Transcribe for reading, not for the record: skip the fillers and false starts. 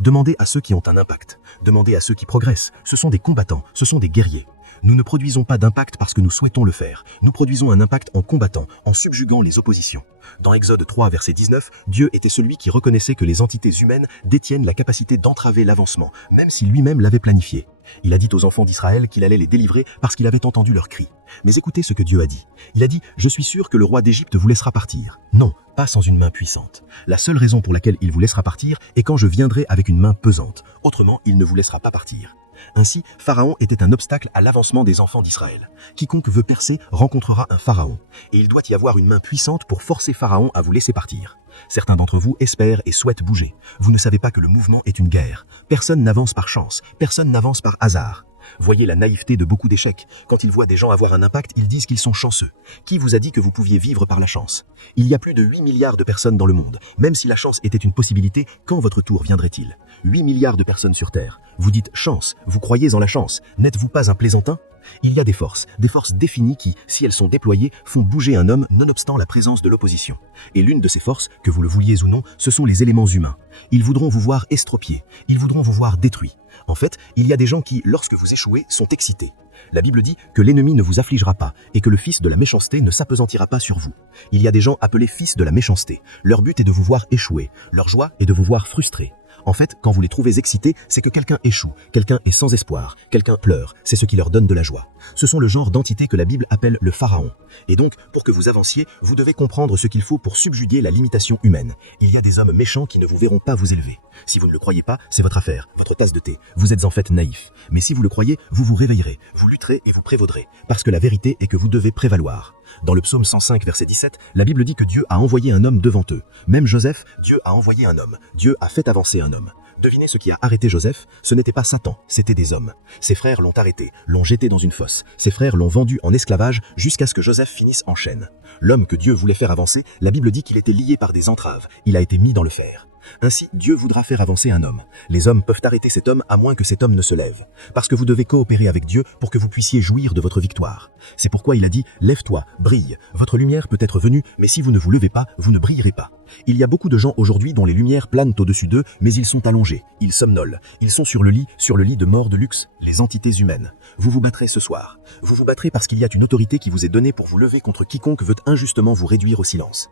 Demandez à ceux qui ont un impact. Demandez à ceux qui progressent. Ce sont des combattants, ce sont des guerriers. Nous ne produisons pas d'impact parce que nous souhaitons le faire. Nous produisons un impact en combattant, en subjuguant les oppositions. Dans Exode 3, verset 19, Dieu était celui qui reconnaissait que les entités humaines détiennent la capacité d'entraver l'avancement, même si lui-même l'avait planifié. Il a dit aux enfants d'Israël qu'il allait les délivrer parce qu'il avait entendu leurs cris. Mais écoutez ce que Dieu a dit. Il a dit « Je suis sûr que le roi d'Égypte vous laissera partir. » Non, pas sans une main puissante. La seule raison pour laquelle il vous laissera partir est quand je viendrai avec une main pesante. Autrement, il ne vous laissera pas partir. Ainsi, Pharaon était un obstacle à l'avancement des enfants d'Israël. Quiconque veut percer rencontrera un Pharaon. Et il doit y avoir une main puissante pour forcer Pharaon à vous laisser partir. Certains d'entre vous espèrent et souhaitent bouger. Vous ne savez pas que le mouvement est une guerre. Personne n'avance par chance. Personne n'avance par hasard. Voyez la naïveté de beaucoup d'échecs. Quand ils voient des gens avoir un impact, ils disent qu'ils sont chanceux. Qui vous a dit que vous pouviez vivre par la chance? Il y a plus de 8 milliards de personnes dans le monde. Même si la chance était une possibilité, quand votre tour viendrait-il? 8 milliards de personnes sur Terre. Vous dites chance, vous croyez en la chance. N'êtes-vous pas un plaisantin? Il y a des forces définies qui, si elles sont déployées, font bouger un homme nonobstant la présence de l'opposition. Et l'une de ces forces, que vous le vouliez ou non, ce sont les éléments humains. Ils voudront vous voir estropiés, ils voudront vous voir détruits. En fait, il y a des gens qui, lorsque vous échouez, sont excités. La Bible dit que l'ennemi ne vous affligera pas et que le fils de la méchanceté ne s'appesantira pas sur vous. Il y a des gens appelés fils de la méchanceté. Leur but est de vous voir échouer. Leur joie est de vous voir frustrés. En fait, quand vous les trouvez excités, c'est que quelqu'un échoue, quelqu'un est sans espoir, quelqu'un pleure, c'est ce qui leur donne de la joie. Ce sont le genre d'entité que la Bible appelle le pharaon. Et donc, pour que vous avanciez, vous devez comprendre ce qu'il faut pour subjuguer la limitation humaine. Il y a des hommes méchants qui ne vous verront pas vous élever. Si vous ne le croyez pas, c'est votre affaire, votre tasse de thé. Vous êtes en fait naïf. Mais si vous le croyez, vous vous réveillerez, vous lutterez et vous prévaudrez. Parce que la vérité est que vous devez prévaloir. Dans le psaume 105, verset 17, la Bible dit que Dieu a envoyé un homme devant eux. Même Joseph, Dieu a envoyé un homme. Dieu a fait avancer un homme. Devinez ce qui a arrêté Joseph? Ce n'était pas Satan, c'était des hommes. Ses frères l'ont arrêté, l'ont jeté dans une fosse. Ses frères l'ont vendu en esclavage jusqu'à ce que Joseph finisse en chaîne. L'homme que Dieu voulait faire avancer, la Bible dit qu'il était lié par des entraves. Il a été mis dans le fer. Ainsi, Dieu voudra faire avancer un homme. Les hommes peuvent arrêter cet homme à moins que cet homme ne se lève. Parce que vous devez coopérer avec Dieu pour que vous puissiez jouir de votre victoire. C'est pourquoi il a dit « Lève-toi, brille. Votre lumière peut être venue, mais si vous ne vous levez pas, vous ne brillerez pas. » Il y a beaucoup de gens aujourd'hui dont les lumières planent au-dessus d'eux, mais ils sont allongés, ils somnolent. Ils sont sur le lit de mort de luxe, les entités humaines. Vous vous battrez ce soir. Vous vous battrez parce qu'il y a une autorité qui vous est donnée pour vous lever contre quiconque veut injustement vous réduire au silence.